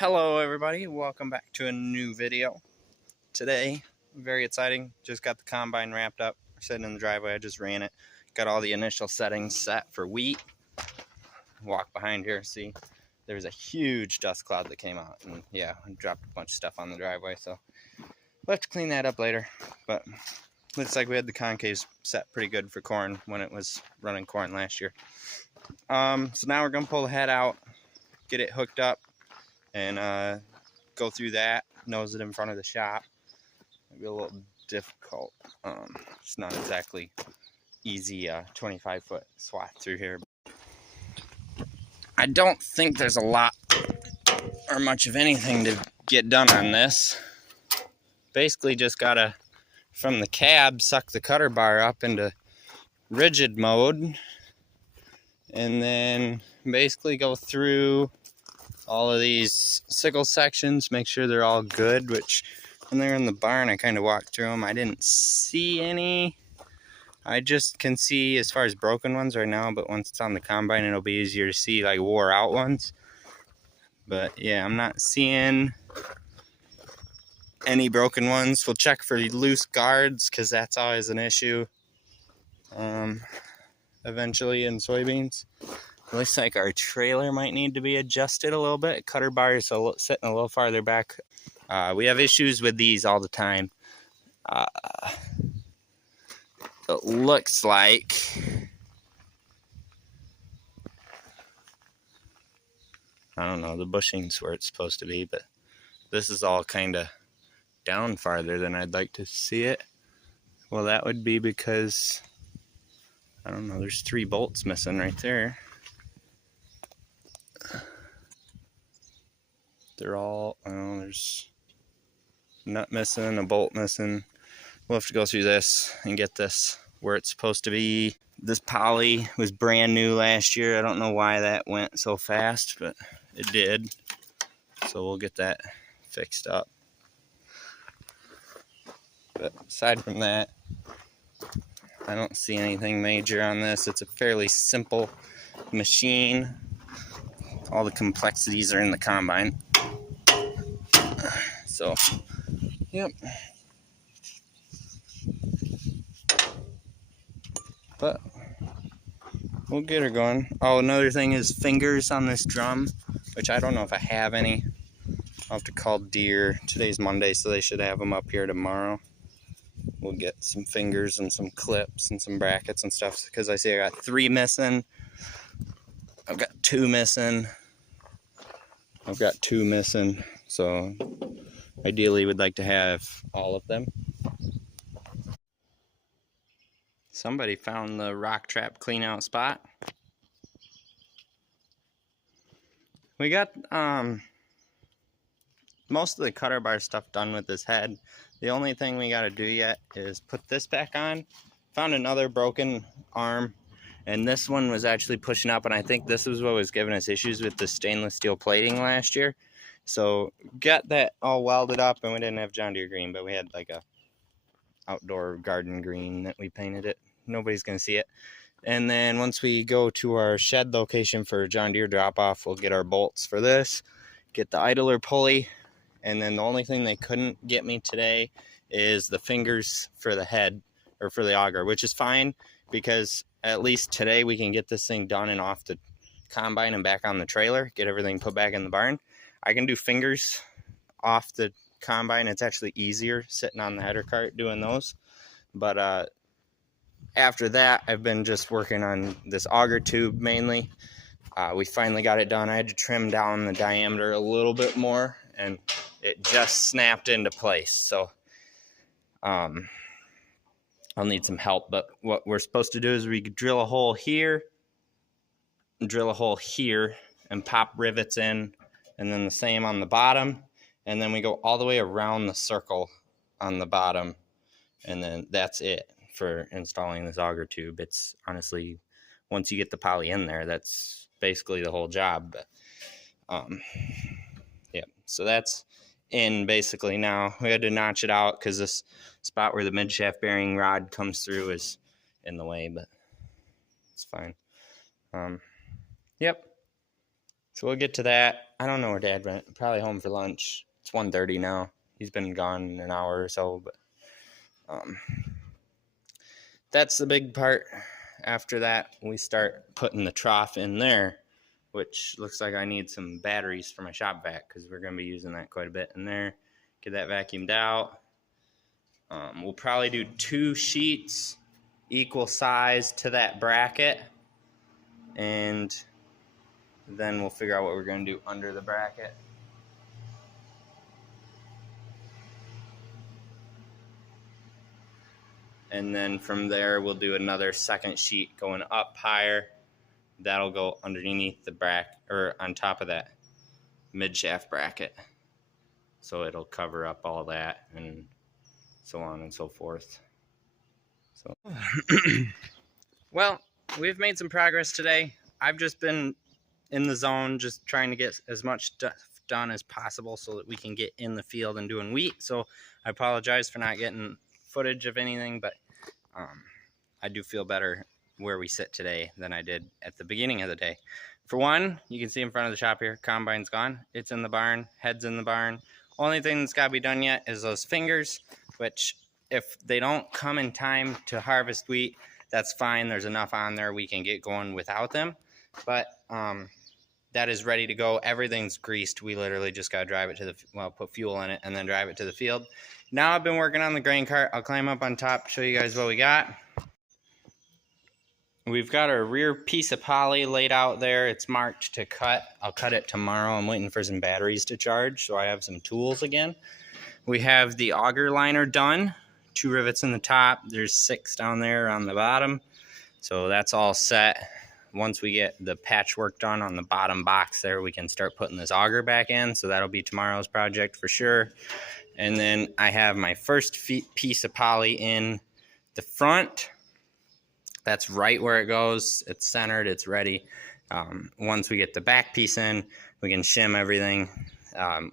Hello everybody, welcome back to a new video. Today, very exciting, just got the combine wrapped up, sitting in the driveway. I just ran it, got all the initial settings set for wheat. Walk behind here, see there's a huge dust cloud that came out, and yeah, I dropped a bunch of stuff on the driveway, so we'll have to clean that up later. But looks like we had the concaves set pretty good for corn when it was running corn last year. So now we're gonna pull the head out, get it hooked up, and go through that, nose it in front of the shop. It'll be a little difficult. It's not exactly easy 25-foot swath through here. I don't think there's a lot or much of anything to get done on this. Basically just gotta, from the cab, suck the cutter bar up into rigid mode, and then basically go through all of these sickle sections, make sure they're all good, which when they're in the barn, I kind of walked through them. I didn't see any. I just can see as far as broken ones right now, but once it's on the combine, it'll be easier to see like wore out ones. But yeah, I'm not seeing any broken ones. We'll check for loose guards because that's always an issue eventually in soybeans. Looks like our trailer might need to be adjusted a little bit. Cutter bar is sitting a little farther back. We have issues with these all the time. It looks like I don't know, the bushing's where it's supposed to be, but this is all kind of down farther than I'd like to see it. Well, that would be because, I don't know, there's 3 bolts missing right there. They're all, there's a nut missing, a bolt missing. We'll have to go through this and get this where it's supposed to be. This poly was brand new last year. I don't know why that went so fast, but it did. So we'll get that fixed up. But aside from that, I don't see anything major on this. It's a fairly simple machine. All the complexities are in the combine. So, yep. But we'll get her going. Oh, another thing is fingers on this drum, which I don't know if I have any. I'll have to call Deere. Today's Monday, so they should have them up here tomorrow. We'll get some fingers and some clips and some brackets and stuff, because I see I got 3 missing. I've got 2 missing. I've got 2 missing. So ideally we'd like to have all of them. Somebody found the rock trap clean out spot. We got most of the cutter bar stuff done with this head. The only thing we got to do yet is put this back on. Found another broken arm, and this one was actually pushing up, and I think this was what was giving us issues with the stainless steel plating last year. So got that all welded up, and we didn't have John Deere green, but we had like a outdoor garden green that we painted it. Nobody's gonna see it. And then once we go to our shed location for John Deere drop off, we'll get our bolts for this, get the idler pulley, and then the only thing they couldn't get me today is the fingers for the head, or for the auger, which is fine, because at least today we can get this thing done and off the combine and back on the trailer, get everything put back in the barn. I can do fingers off the combine. It's actually easier sitting on the header cart doing those. But after that, I've been just working on this auger tube mainly. We finally got it done. I had to trim down the diameter a little bit more, and it just snapped into place. So I'll need some help. But what we're supposed to do is we drill a hole here, drill a hole here, and pop rivets in, and then the same on the bottom. And then we go all the way around the circle on the bottom, and then that's it for installing this auger tube. It's honestly, once you get the poly in there, that's basically the whole job. But yeah, so that's in basically now. We had to notch it out because this spot where the mid shaft bearing rod comes through is in the way, but it's fine. Yep. So we'll get to that. I don't know where Dad went. Probably home for lunch. It's 1:30 now. He's been gone an hour or so, but that's the big part. After that, we start putting the trough in there, which looks like I need some batteries for my shop vac because we're going to be using that quite a bit in there. Get that vacuumed out. We'll probably do 2 sheets equal size to that bracket, and then we'll figure out what we're going to do under the bracket. And then from there, we'll do another second sheet going up higher. That'll go underneath the bracket, or on top of that mid shaft bracket. So it'll cover up all that and so on and so forth. So, well, we've made some progress today. I've just been in the zone, just trying to get as much stuff done as possible so that we can get in the field and doing wheat. So I apologize for not getting footage of anything, but I do feel better where we sit today than I did at the beginning of the day. For one, you can see in front of the shop here, combine's gone. It's in the barn, head's in the barn. Only thing that's got to be done yet is those fingers, which if they don't come in time to harvest wheat, that's fine. There's enough on there we can get going without them. But that is ready to go. Everything's greased. We literally just got to drive it to the, well, put fuel in it and then drive it to the field. Now I've been working on the grain cart. I'll climb up on top, show you guys what we got. We've got our rear piece of poly laid out there. It's marked to cut. I'll cut it tomorrow. I'm waiting for some batteries to charge, so I have some tools again. We have the auger liner done. 2 rivets in the top. There's 6 down there on the bottom. So that's all set. Once we get the patchwork done on the bottom box there, we can start putting this auger back in. So that'll be tomorrow's project for sure. And then I have my first piece of poly in the front. That's right where it goes. It's centered. It's ready. Once we get the back piece in, we can shim everything,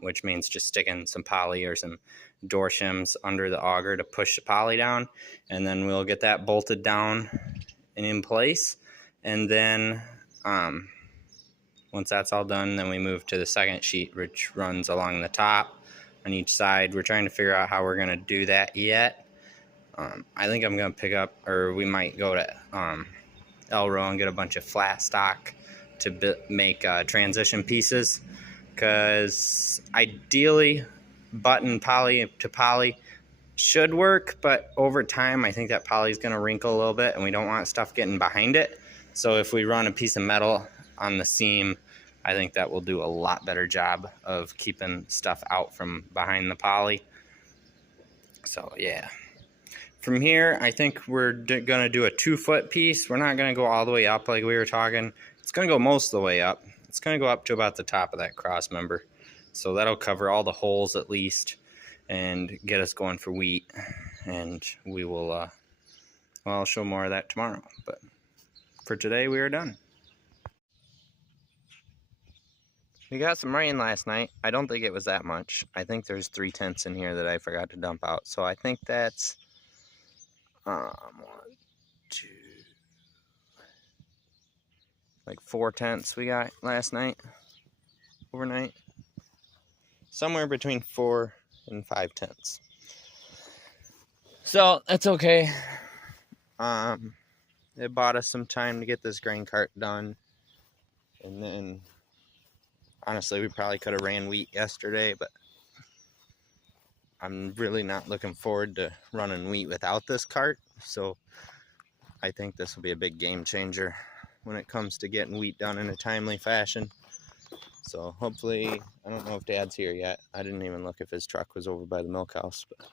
which means just sticking some poly or some door shims under the auger to push the poly down. And then we'll get that bolted down and in place. And then once that's all done, then we move to the second sheet, which runs along the top on each side. We're trying to figure out how we're going to do that yet. I think I'm going to pick up, or we might go to Elro and get a bunch of flat stock to make transition pieces, because ideally button poly to poly should work, but over time I think that poly is going to wrinkle a little bit and we don't want stuff getting behind it. So if we run a piece of metal on the seam, I think that will do a lot better job of keeping stuff out from behind the poly. So yeah. From here, I think we're going to do a 2-foot piece. We're not going to go all the way up like we were talking. It's going to go most of the way up. It's going to go up to about the top of that cross member. So that'll cover all the holes at least and get us going for wheat. And we will, well, I'll show more of that tomorrow. But for today, we are done. We got some rain last night. I don't think it was that much. I think there's 3 tenths in here that I forgot to dump out. So I think that's 1, 2, like 4 tenths we got last night, overnight. Somewhere between 4 and 5 tenths. So that's okay. It bought us some time to get this grain cart done. And then, honestly, we probably could have ran wheat yesterday, but I'm really not looking forward to running wheat without this cart. So I think this will be a big game changer when it comes to getting wheat done in a timely fashion. So hopefully, I don't know if Dad's here yet. I didn't even look if his truck was over by the milk house, but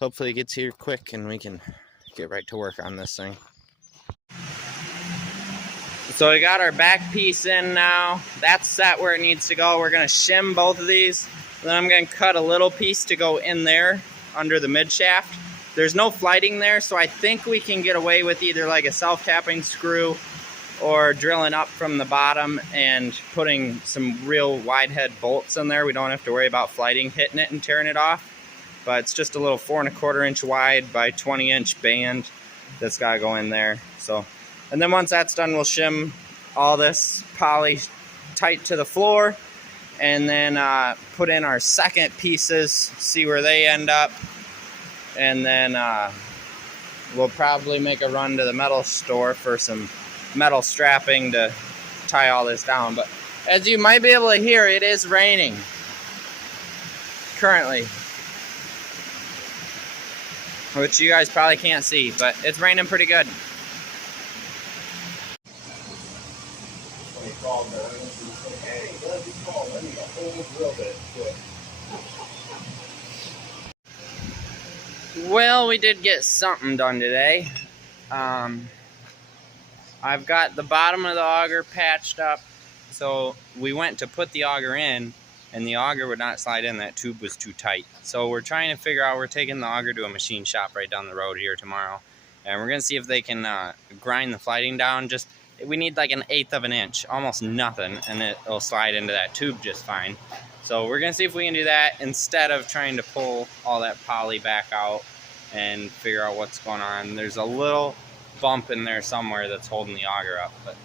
hopefully he gets here quick and we can get right to work on this thing. So we got our back piece in now. That's set where it needs to go. We're gonna shim both of these. Then I'm going to cut a little piece to go in there under the mid shaft. There's no flighting there, so I think we can get away with either like a self-tapping screw or drilling up from the bottom and putting some real wide head bolts in there. We don't have to worry about flighting, hitting it and tearing it off. But it's just a little 4 1/4 inch wide by 20 inch band that's got to go in there. So, and then once that's done, we'll shim all this poly tight to the floor, and then put in our second pieces, see where they end up, and then we'll probably make a run to the metal store for some metal strapping to tie all this down. But as you might be able to hear, it is raining currently, which you guys probably can't see, but it's raining pretty good. Well, we did get something done today. I've got the bottom of the auger patched up. So we went to put the auger in, and the auger would not slide in. That tube was too tight. So we're trying to figure out, we're taking the auger to a machine shop right down the road here tomorrow. And we're going to see if they can grind the flighting down. Just, we need like 1/8 of an inch, almost nothing, and it'll slide into that tube just fine. So we're going to see if we can do that instead of trying to pull all that poly back out and figure out what's going on. There's a little bump in there somewhere that's holding the auger up, but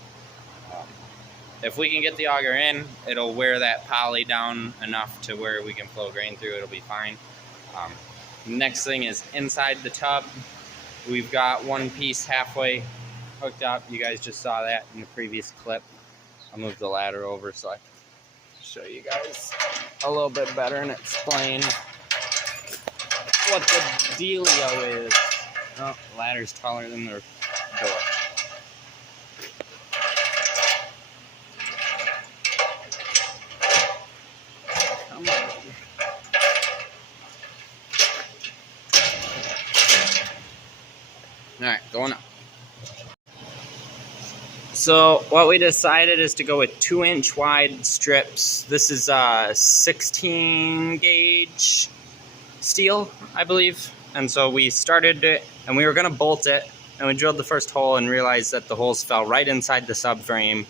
if we can get the auger in, it'll wear that poly down enough to where we can flow grain through. It'll be fine. Next thing is inside the tub. We've got one piece halfway hooked up. You guys just saw that in the previous clip. I'll move the ladder over so I can show you guys a little bit better and explain what the dealio is. Oh, the ladder's taller than the door. Come on. Alright, going up. So what we decided is to go with 2-inch wide strips. This is 16 gauge steel, I believe. And so we started it, and we were going to bolt it, and we drilled the first hole and realized that the holes fell right inside the subframe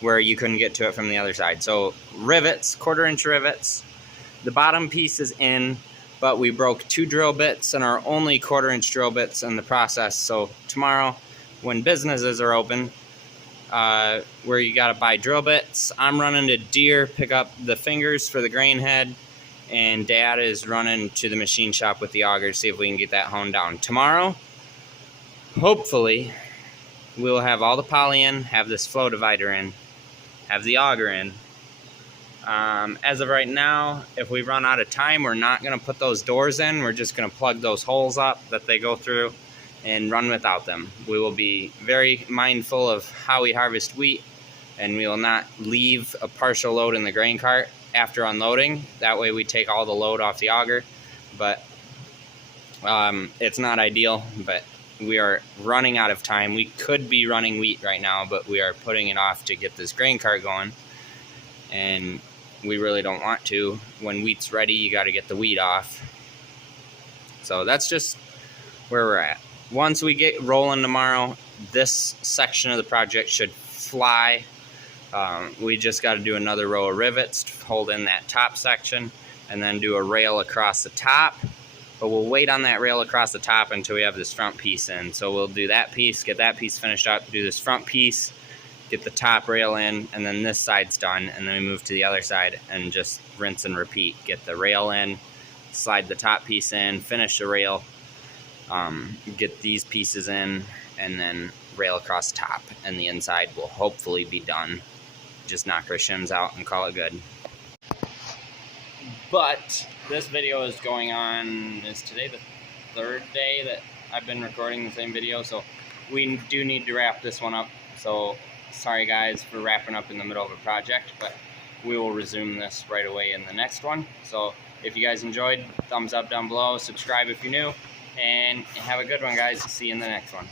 where you couldn't get to it from the other side. So rivets, 1/4-inch rivets. The bottom piece is in, but we broke 2 drill bits and our only 1/4-inch drill bits in the process. So tomorrow, when businesses are open, where you got to buy drill bits, I'm running to Deere, pick up the fingers for the grain head, and Dad is running to the machine shop with the auger to see if we can get that honed down. Tomorrow, hopefully, we'll have all the poly in, have this flow divider in, have the auger in. As of right now, if we run out of time, we're not going to put those doors in. We're just going to plug those holes up that they go through and run without them. We will be very mindful of how we harvest wheat, and we will not leave a partial load in the grain cart after unloading. That way we take all the load off the auger. But it's not ideal, but we are running out of time. We could be running wheat right now, but we are putting it off to get this grain cart going, and we really don't want to. When wheat's ready, you got to get the wheat off. So that's just where we're at. Once we get rolling tomorrow, this section of the project should fly. We just got to do another row of rivets to hold in that top section, and then do a rail across the top. But we'll wait on that rail across the top until we have this front piece in. So we'll do that piece, get that piece finished up, do this front piece, get the top rail in, and then this side's done, and then we move to the other side and just rinse and repeat. Get the rail in, slide the top piece in, finish the rail, get these pieces in, and then rail across the top, and the inside will hopefully be done. Just knock our shims out and call it good. But this video is going on, is today the 3rd day that I've been recording the same video, so we do need to wrap this one up. So sorry guys for wrapping up in the middle of a project, but we will resume this right away in the next one. So if you guys enjoyed, thumbs up down below, subscribe if you're new, and have a good one guys. See you in the next one.